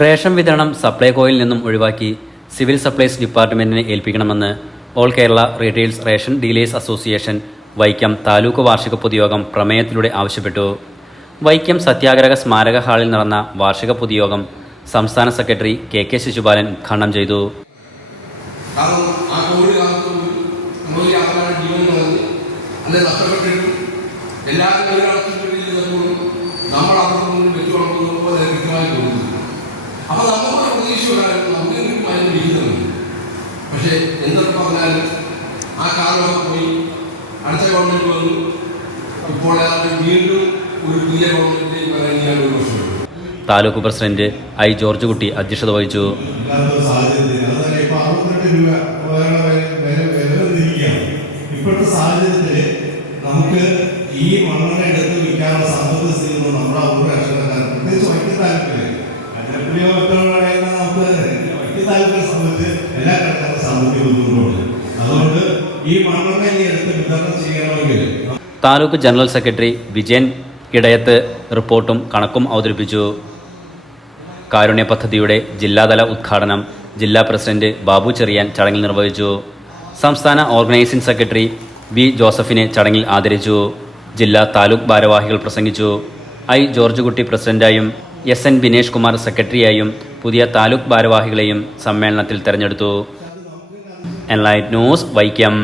Ration വിതരണം സപ്ലൈകോയിൽ നിന്നും ഒഴിവാക്കി സിവിൽ സപ്ലൈസ് ഡിപ്പാർട്ട്മെന്റിനെ ഏൽപ്പിക്കണമെന്ന് all Kerala retails ration dealers association Vaikom taluk വാർഷിക പൊതുയോഗം പ്രമേയത്തിലൂടെ ആവശ്യപ്പെട്ടു. വൈക്കം സത്യാഗ്രഹ സ്മാരക ഹാളിൽ നടന്ന വാർഷിക പൊതുയോഗം സംസ്ഥാന സെക്രട്ടറി കെ ശിശുപാലൻ ഉദ്ഘാടനം ചെയ്തു. പക്ഷേ എന്തൊക്കെ പറഞ്ഞാലും ആ കാലമൊക്കെ പോയി അടുത്ത ഗവൺമെന്റ് വന്നു. ഇപ്പോൾ വീണ്ടും ഒരു പുതിയ ഗവൺമെന്റിലേക്ക് പറയാൻ ഒരു വർഷം. താലൂക്ക് പ്രസിഡന്റ് ഐ ജോർജ് കുട്ടി അധ്യക്ഷത വഹിച്ചു. ഇപ്പോഴത്തെ സാഹചര്യത്തിൽ നമുക്ക് ഈ മണ്ണെണ്ണ എടുത്ത് വിൽക്കാനുള്ള സാമ്പത്തിക സ്ഥിതി നമ്മുടെ ഒരു രാഷ്ട്രീയക്കാരൻ പ്രത്യേകിച്ച് വൈക്കം താലൂക്കില് നമുക്ക് വൈക്കം താലൂക്കിനെ സംബന്ധിച്ച് എല്ലാ ഘട്ടത്തിലും സാമ്പത്തിക ബുദ്ധിമുട്ടുണ്ട്. അതുകൊണ്ട് ഈ മണ്ണെണ്ണ എടുത്ത് വിതരണം ചെയ്യണമെങ്കിൽ താലൂക്ക് ജനറൽ സെക്രട്ടറി വിജയൻ ഇടയത്ത് റിപ്പോർട്ടും കണക്കും അവതരിപ്പിച്ചു. കാരുണ്യ പദ്ധതിയുടെ ജില്ലാതല ഉദ്ഘാടനം ജില്ലാ പ്രസിഡന്റ് ബാബു ചെറിയാൻ ചടങ്ങിൽ നിർവഹിച്ചു. സംസ്ഥാന ഓർഗനൈസിംഗ് സെക്രട്ടറി വി ജോസഫിനെ ചടങ്ങിൽ ആദരിച്ചു. ജില്ലാ താലൂക്ക് ഭാരവാഹികൾ പ്രസംഗിച്ചു. ഐ ജോർജ് കുട്ടി പ്രസിഡന്റായും എസ് എൻ ബിനേഷ് കുമാർ സെക്രട്ടറിയായും പുതിയ താലൂക്ക് ഭാരവാഹികളെയും സമ്മേളനത്തിൽ തെരഞ്ഞെടുത്തു. Enlight news Vaikom.